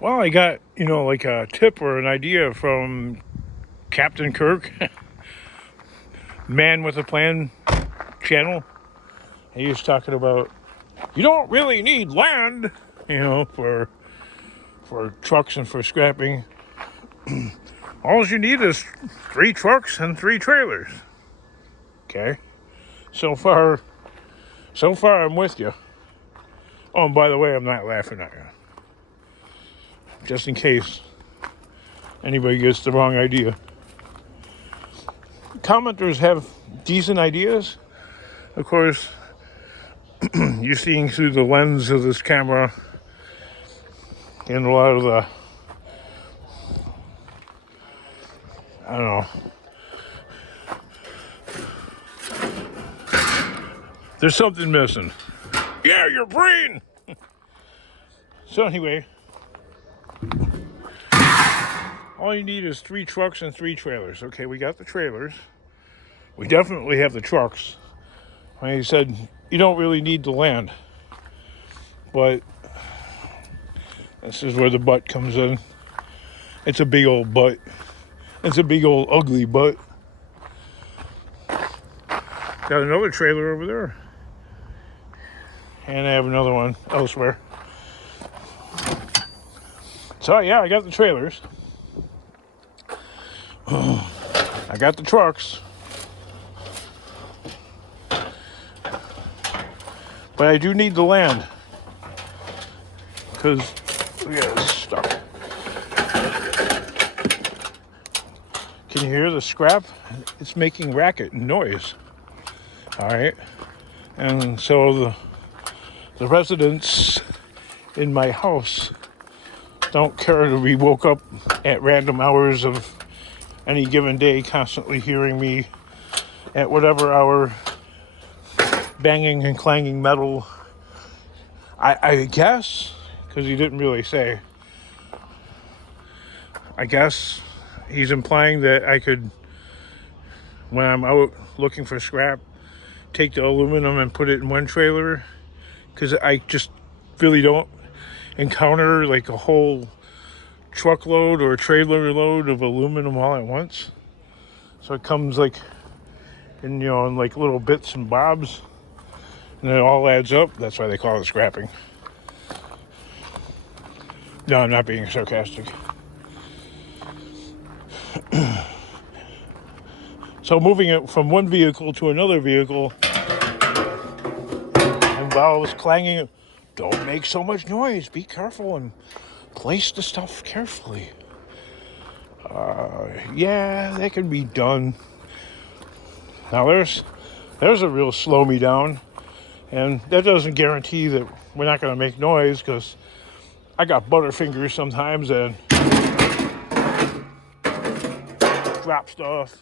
Well, I got, like a tip or an idea from Captain Kirk, Man with a Plan channel. He was talking about you don't really need land, for trucks and for scrapping. All you need is 3 trucks and 3 trailers. Okay. So far I'm with you. Oh, and by the way, I'm not laughing at you. Just in case anybody gets the wrong idea. Commenters have decent ideas. Of course, you're seeing through the lens of this camera and a lot of the, I don't know. There's something missing. Yeah, your brain! So anyway, all you need is 3 trucks and 3 trailers. Okay, we got the trailers. We definitely have the trucks. Like I said, you don't really need the land. But this is where the butt comes in. It's a big old butt. It's a big old ugly butt. Got another trailer over there. And I have another one elsewhere. So yeah, I got the trailers. I got the trucks. But I do need the land. Because look at this stuff. Can you hear the scrap? It's making racket and noise. Alright. And so the residents in my house don't care to be woke up at random hours of any given day, constantly hearing me at whatever hour banging and clanging metal. I guess, because he didn't really say, I guess he's implying that I could, when I'm out looking for scrap, take the aluminum and put it in one trailer, because I just really don't encounter like a whole truckload or trailer load of aluminum all at once. So it comes like in like little bits and bobs, and it all adds up. That's why they call it scrapping. No, I'm not being sarcastic. So moving it from one vehicle to another vehicle involves clanging. Don't make so much noise. Be careful and place the stuff carefully. Yeah, that can be done. Now there's a real slow me down, and that doesn't guarantee that we're not going to make noise, because I got butterfingers sometimes and drop stuff,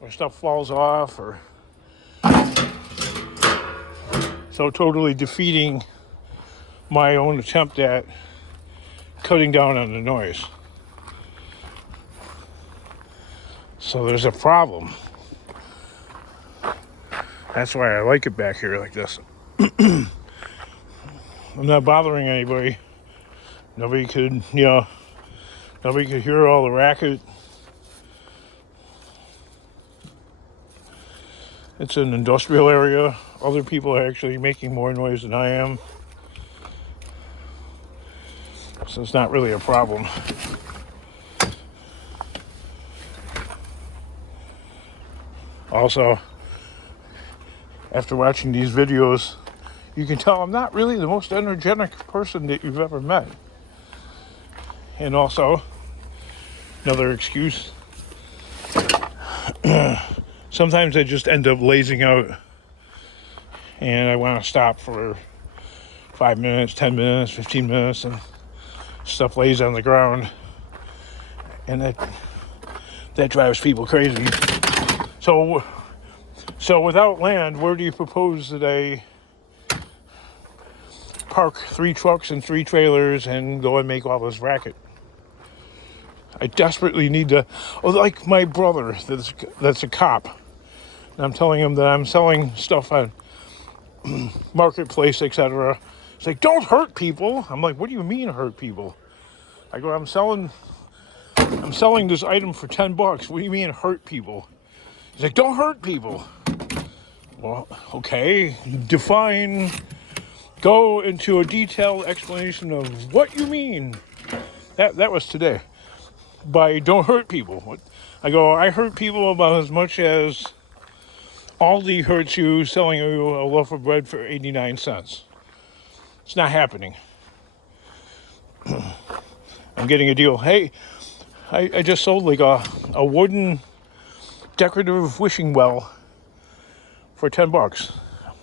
or stuff falls off, or so totally defeating my own attempt at cutting down on the noise. So there's a problem. That's why I like it back here like this. I'm not bothering anybody. Nobody could hear all the racket. It's an industrial area. Other people are actually making more noise than I am. So it's not really a problem. Also, after watching these videos, you can tell I'm not really the most energetic person that you've ever met. And also, another excuse, sometimes I just end up lazing out and I want to stop for 5 minutes, 10 minutes, 15 minutes, and stuff lays on the ground, and that drives people crazy. So without land, where do you propose that I park 3 trucks and 3 trailers and go and make all this racket? I desperately need to, like my brother that's a cop, and I'm telling him that I'm selling stuff on Marketplace, etc. It's like, don't hurt people. I'm like, what do you mean hurt people? I go, I'm selling this item for $10. What do you mean hurt people? He's like, don't hurt people. Well, okay, define, go into a detailed explanation of what you mean. That was today. By don't hurt people. I go, I hurt people about as much as Aldi hurts you selling you a loaf of bread for 89 cents. It's not happening. I'm getting a deal. Hey, I just sold like a wooden decorative wishing well for $10.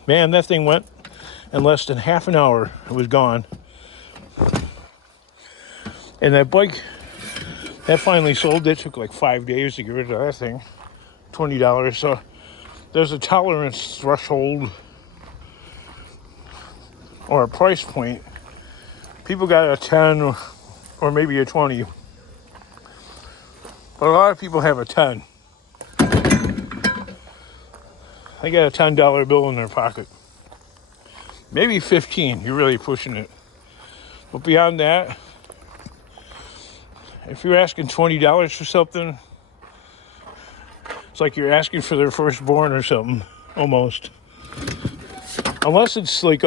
Man, that thing went in less than half an hour. It was gone. And that bike, that finally sold. It took like 5 days to get rid of that thing. $20. So there's a tolerance threshold or a price point. People got a 10 or maybe a 20. But a lot of people have a 10. They got a $10 bill in their pocket. Maybe 15. You're really pushing it. But beyond that, if you're asking $20 for something, it's like you're asking for their firstborn or something, almost. Unless it's like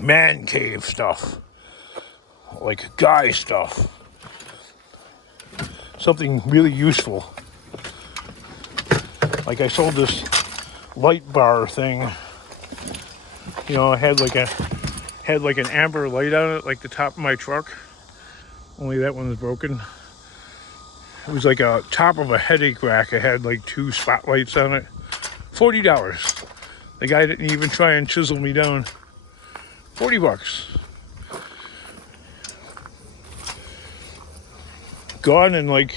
man cave stuff, like guy stuff, something really useful. Like I sold this light bar thing. You know, I had like an amber light on it, like the top of my truck. Only that one was broken. It was like a top of a headache rack. I had like 2 spotlights on it. $40. The guy didn't even try and chisel me down. $40. Gone in like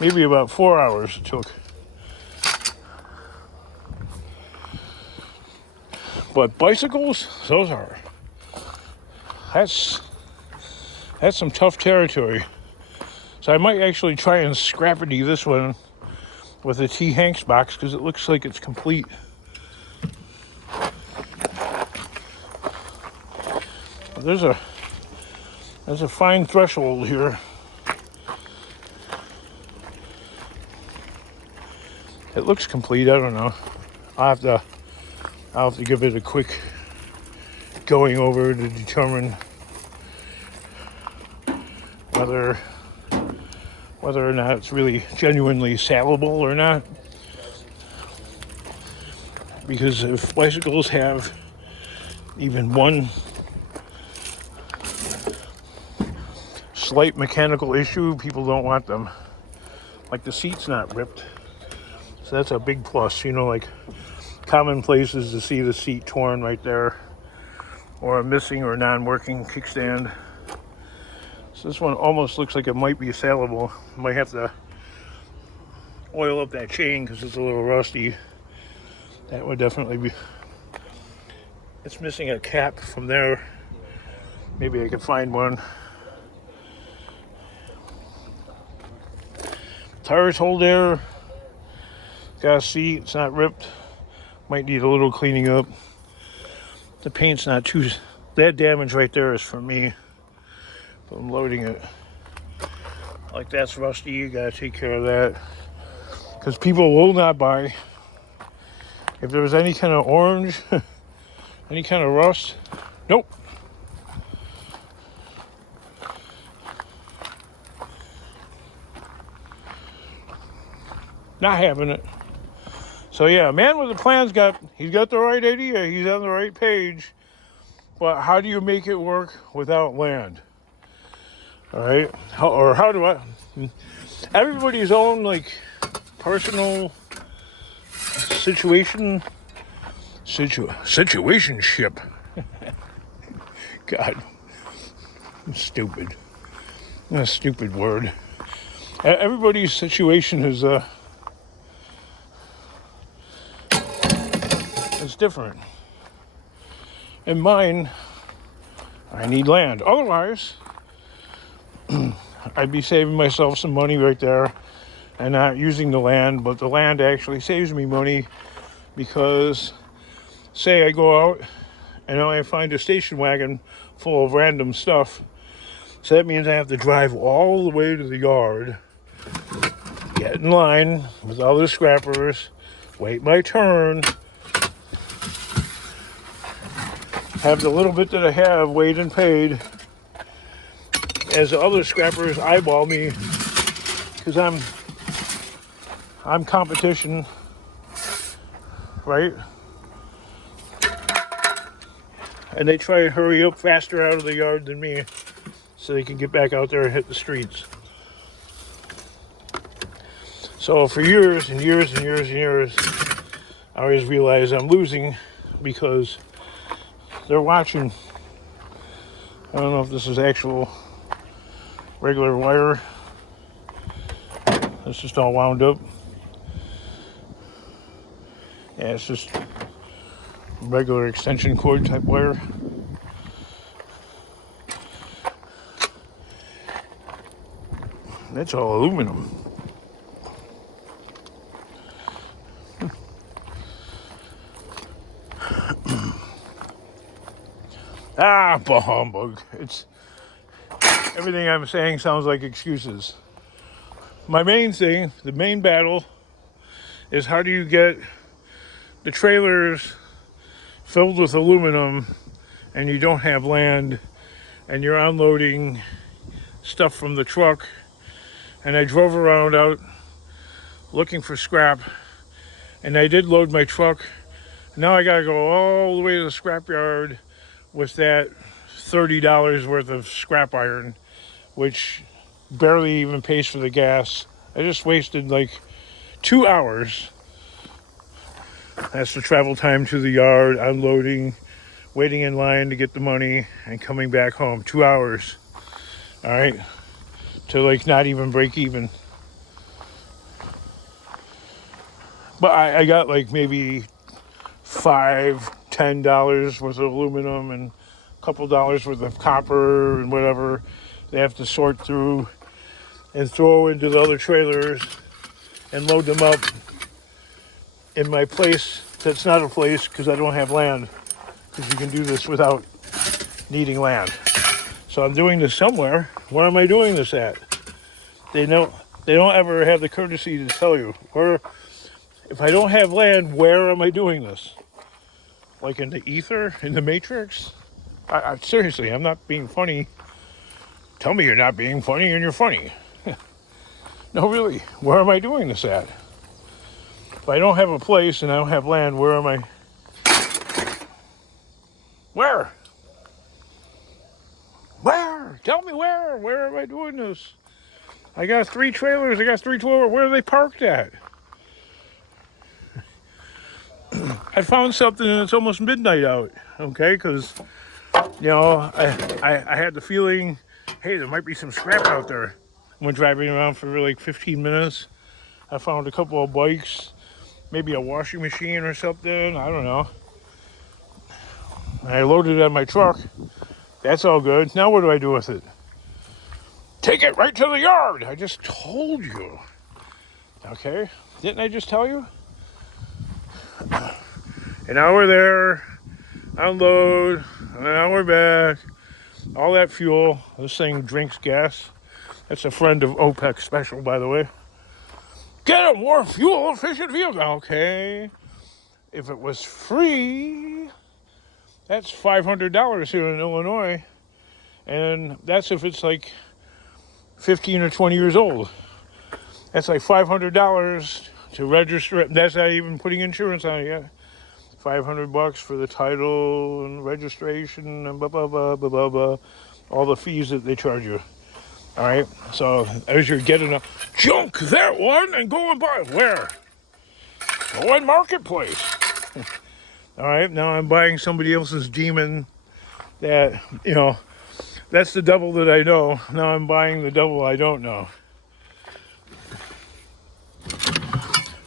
maybe about 4 hours it took. But bicycles, that's some tough territory. So I might actually try and scrappity this one with a T. Hanks box because it looks like it's complete. There's a fine threshold here. It looks complete. I don't know. I'll have to give it a quick going over to determine whether or not it's really genuinely salable or not. Because if bicycles have even one slight mechanical issue, people don't want them. Like the seat's not ripped. So that's a big plus. You know, like common places to see the seat torn right there, or a missing or non-working kickstand. So this one almost looks like it might be salable. Might have to oil up that chain because it's a little rusty. That would definitely be. It's missing a cap from there. Maybe I could find one. Tires hold there. Got a seat. It's not ripped. Might need a little cleaning up. The paint's not too. That damage right there is for me. But I'm loading it. Like that's rusty. You gotta take care of that. Because people will not buy. If there was any kind of orange, any kind of rust, nope. Not having it. So yeah, man with the plan's he's got the right idea. He's on the right page. But how do you make it work without land? All right, how do I? Everybody's own like personal situationship. God, I'm stupid. A stupid word. Everybody's situation is different. In mine, I need land. Otherwise, I'd be saving myself some money right there and not using the land, but the land actually saves me money because say I go out and now I find a station wagon full of random stuff. So that means I have to drive all the way to the yard, get in line with all the scrappers, wait my turn, have the little bit that I have weighed and paid, as the other scrappers eyeball me, because I'm competition, right? And they try to hurry up faster out of the yard than me so they can get back out there and hit the streets. So for years and years and years and years, I always realize I'm losing because they're watching. I don't know if this is actual regular wire. It's just all wound up. Yeah, it's just regular extension cord type wire. That's all aluminum. Bah humbug. It's everything I'm saying sounds like excuses. My main thing, the main battle, is how do you get the trailers filled with aluminum and you don't have land and you're unloading stuff from the truck. And I drove around out looking for scrap, and I did load my truck. Now I gotta go all the way to the scrapyard with that $30 worth of scrap iron, which barely even pays for the gas. I just wasted like 2 hours. That's the travel time to the yard, unloading, waiting in line to get the money, and coming back home. 2 hours. All right. To like not even break even. But I got like maybe $5-10 worth of aluminum and a couple dollars worth of copper and whatever they have to sort through and throw into the other trailers and load them up in my place that's not a place because I don't have land, because you can do this without needing land. So I'm doing this somewhere. Where am I doing this at? They don't ever have the courtesy to tell you. Or if I don't have land, where am I doing this? Like in the ether, in the matrix? I seriously, I'm not being funny. Tell me you're not being funny and you're funny. No, really, where am I doing this at? If I don't have a place and I don't have land, where am I? Where? Where? Tell me where? Where am I doing this? I got 3 trailers. I got 3 trailers. Where are they parked at? I found something and it's almost midnight out. Okay, because I had the feeling, hey, there might be some scrap out there. I went driving around for like 15 minutes. I found a couple of bikes, maybe a washing machine or something. I don't know. I loaded it on my truck. That's all good. Now what do I do with it? Take it right to the yard. I just told you. Okay? Didn't I just tell you? An hour there, unload, an hour back, all that fuel. This thing drinks gas. That's a friend of OPEC special, by the way. Get a more fuel efficient vehicle. Okay. If it was free, that's $500 here in Illinois. And that's if it's like 15 or 20 years old. That's like $500 to register it. That's not even putting insurance on it yet. $500 for the title and registration and blah, blah, blah, blah, blah, blah. All the fees that they charge you. All right. So as you're getting a junk that one and go and buy it. Where? Go in Marketplace. All right. Now I'm buying somebody else's demon that, that's the devil that I know. Now I'm buying the devil I don't know.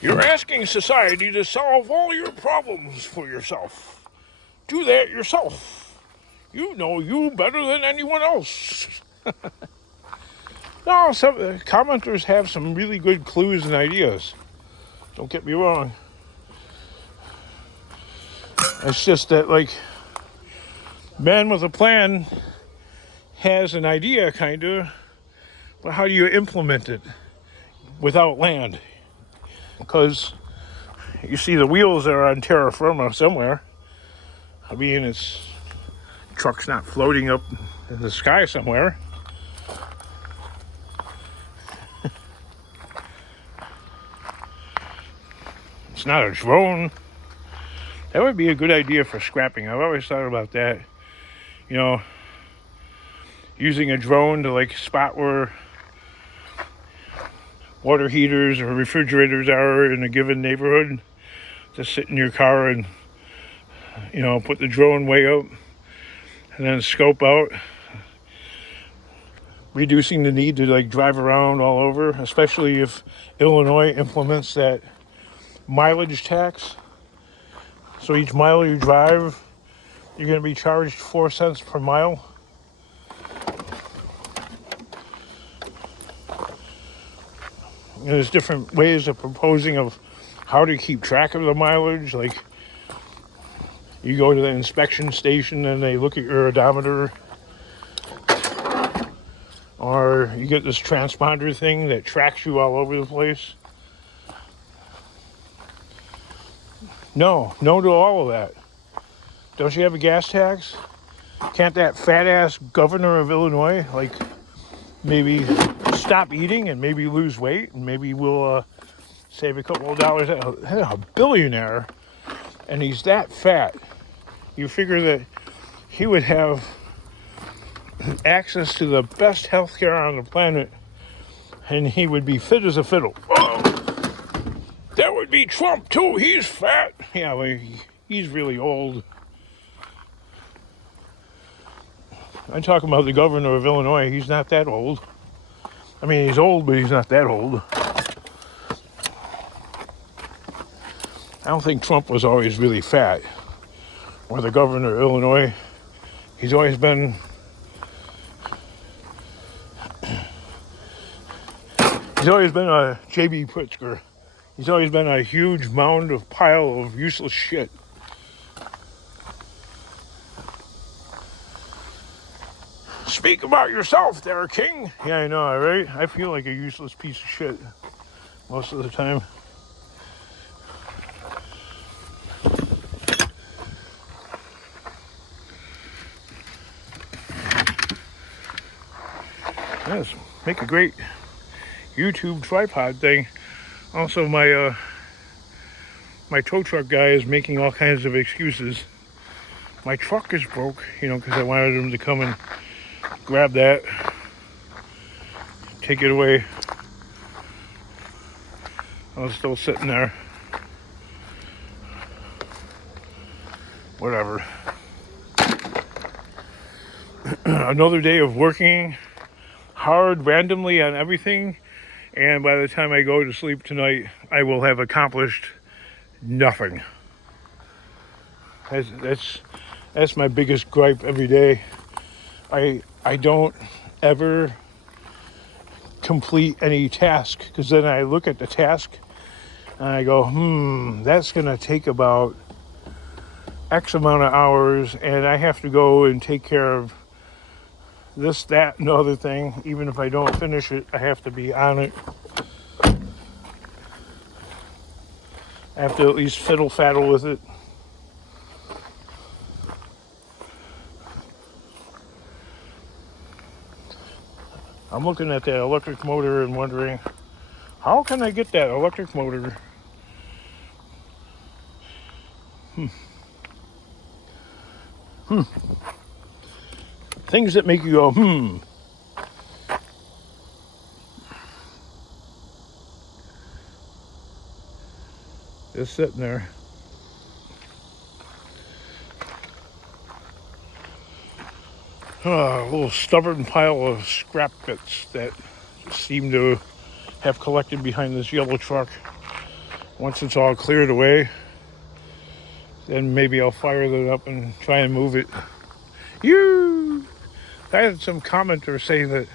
You're asking society to solve all your problems for yourself. Do that yourself. You know you better than anyone else. No, some commenters have some really good clues and ideas. Don't get me wrong. It's just that, like, Man with a plan has an idea, kind of, but how do you implement it without land? Because you see the wheels are on terra firma somewhere. I mean, it's truck's not floating up in the sky somewhere. It's not a drone. That would be a good idea for scrapping. I've always thought about that. You know, using a drone to like spot where water heaters or refrigerators are in a given neighborhood. Just sit in your car and, you know, put the drone way up and then scope out, reducing the need to like drive around all over, especially if Illinois implements that mileage tax. So each mile you drive, you're going to be charged 4 cents per mile. And there's different ways of proposing of how to keep track of the mileage. Like you go to the inspection station and they look at your odometer. Or you get this transponder thing that tracks you all over the place. No to all of that. Don't you have a gas tax? Can't that fat ass governor of Illinois like maybe stop eating and maybe lose weight and maybe we'll save a couple of dollars? A billionaire, and he's that fat. You figure that he would have access to the best healthcare on the planet and he would be fit as a fiddle. Oh, that would be Trump too. He's fat. Yeah, well, he's really old. I'm talking about the governor of Illinois. He's not that old. I mean, he's old, but he's not that old. I don't think Trump was always really fat. Or the governor of Illinois. He's always been a J.B. Pritzker. He's always been a huge mound of pile of useless shit. Speak about yourself there, King. Yeah, I know, right? I feel like a useless piece of shit most of the time. Yes, make a great YouTube tripod thing. Also, my tow truck guy is making all kinds of excuses. My truck is broke, you know, because I wanted him to come and grab that, take it away. I was still sitting there. Whatever. Another day of working hard randomly on everything, and by the time I go to sleep tonight, I will have accomplished nothing. That's my biggest gripe every day. I don't ever complete any task, because then I look at the task and I go, that's gonna take about X amount of hours, and I have to go and take care of this, that, and the other thing. Even if I don't finish it, I have to be on it. I have to at least fiddle-faddle with it. I'm looking at that electric motor and wondering, how can I get that electric motor? Things that make you go, Just sitting there. A little stubborn pile of scrap bits that seem to have collected behind this yellow truck. Once it's all cleared away, then maybe I'll fire that up and try and move it. I had some commenter say that